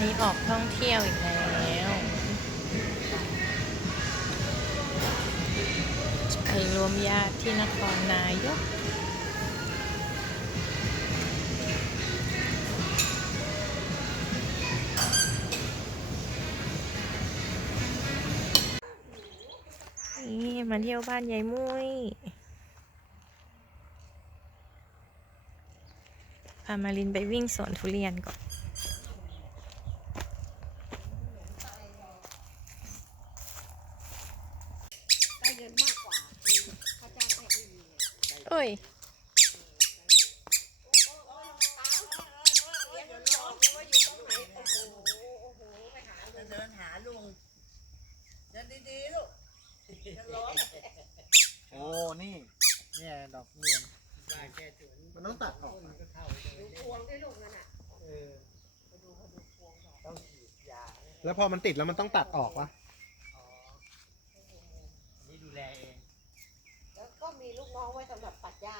นี่ออกท่องเที่ยวอีกแล้วไปรวมญาติที่นครนายกนี่มาเที่ยวบ้านยายมุ้ยพามารินไปวิ่งสวนทุเรียนก่อน ได้เงินมากกว่าค่าจ้างให้ไม่มี เลยโอ้ยเดินหาลุงเดินดีๆลูกจะล้มโอ้ นี่ เนี่ยดอกเรียนมันต้องตัดออกนะดูพวงด้วยลูกนั่นน่ะแล้วพอมันติดแล้วมันต้องตัดออกวะ นี่ดูแลเอง แล้วก็มีลูก น้องไว้สำหรับตัดหญ้า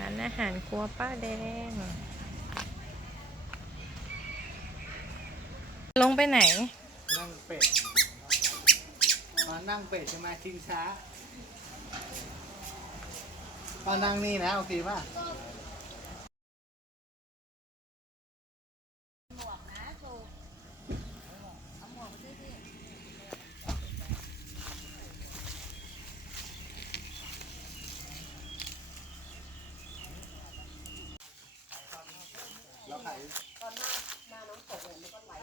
ร้านอาหารครัวป้าแดง ลงไปไหน นั่งเป็ดมานั่งเป็ดใช่ไหมชิงช้ามานั่งนี่นะ โอเคป่ะ แล้วขาย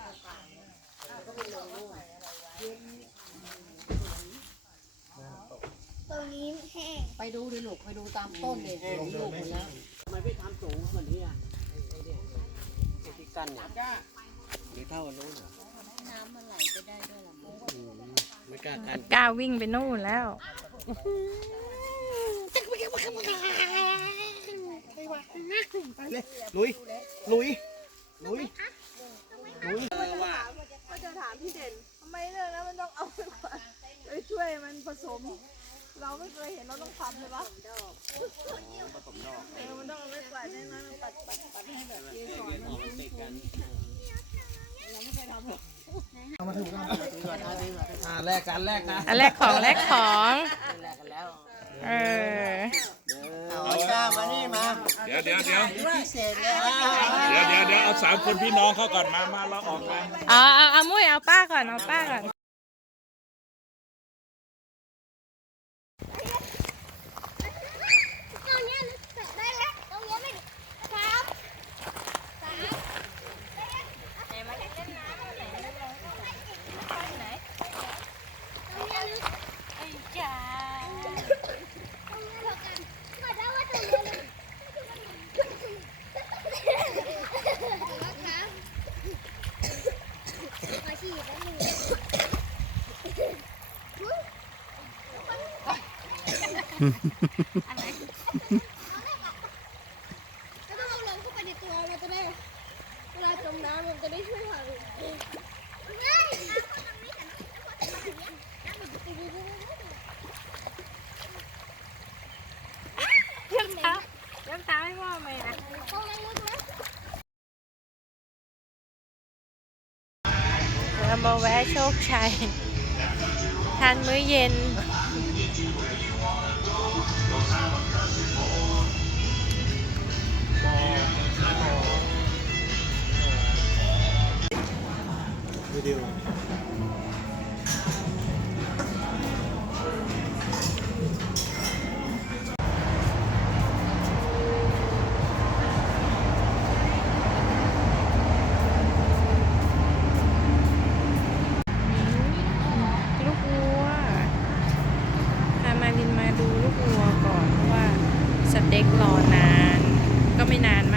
ตรงนี้แห้งไปดูดิลูกไปดูตามต้นเลยลงลูกหมดแล้วทำไมไม่ทำสูงเหมือนนี้อะไอ้ไอ้เนี่ยไอ้ที่กั้นเนี่ยหรือเท่านู้นเหรอน้ำมันไหลไปได้ด้วยหรออืมไม่กล้ากั้นก้าววิ่งไปนู่นแล้วไป เลย ลุย ลุย ลุย ลุยก็จะถามพี่เด่นทำไมเรื่องนั้นมันต้องเอาไปก่อนไปช่วยมันผสม เราไม่เคยเห็นเราต้องทำเลยปะเออมันต้องเอาไปกวาดให้มันปัดปัดปัดให้แบบเกสรมันเอามาถูกกันอ่าแลกกันแลกกันอันแรกของแรกของแลกกันแล้ว เออเอาจ้ามานี่มาเดี๋ยวเดี๋ยวเดี๋ยวพิเศษเลยเดี๋ยวเดี๋ยวเดี๋ยวเอาสามคนพี่น้องเข้าก่อนมามาเราออกมา เอาเอาเอามุ้ยเอาป้าก่อนเอาป้าก่อน ตรงนี้ได้แล้วตรงนี้ไม่สามสามไหนมาเล่นน้ำไหนไหนไหนตรงนี้ลึกไอ้จ๋าตรงนี้เท่ากันบอกได้ว่าตรงนี้ลึกครับขอฉีดแล้วหนึ่ง แล้วต้องเอาลงเข้าไปในตัวมันจะได้เวลาจมน้ำมันจะได้ช่วยเราง่ายน้ำมันไม่เห็นน้ำมันจะดีดีเลี้ยงเท้าเลี้ยงเท้าให้พ่อไหมนะตรงนั้นลึกไหมเรามาแวะโชคชัยทานมื้อเย็น วิดีโอลูกวัวพามารินมาดูลูกวัวก่อน เพราะว่าสเต็กรอนาน ก็ไม่นานมาก